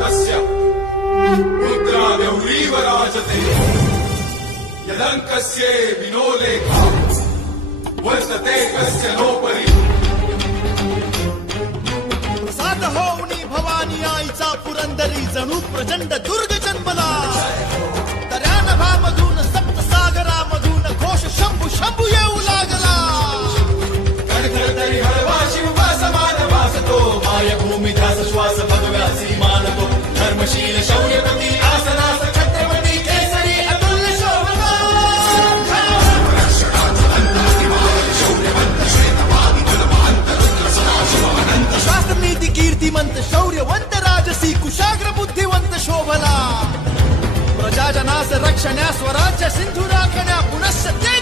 तस्य मुद्रा गौरीव राजते यदङ्कस्य विनो लेखा वर्तते कस्य नोपरि प्रसाद होऊनी भवानी आईचा पुरंदरी जणू प्रचंड दुर्ग जन्मला दर्या नभामधून सप्तसागरामधून घोष शंभू शंभू येऊ लागला तरी हळवा शिववा समान वासतो मायभूमी ध्यास श्वास भगव्यासी मानतो धर्मशील शौर्यपती आसनास छत्रपती केसरी अतुल्य शोभा शास्त्र नीती कीर्तिमंत शौर्यवंत राजसी कुशाग्र बुद्धिवंत शोभला प्रजाजनास रक्षण्या स्वराज्य सिंधू राखण्या पुनश्च ते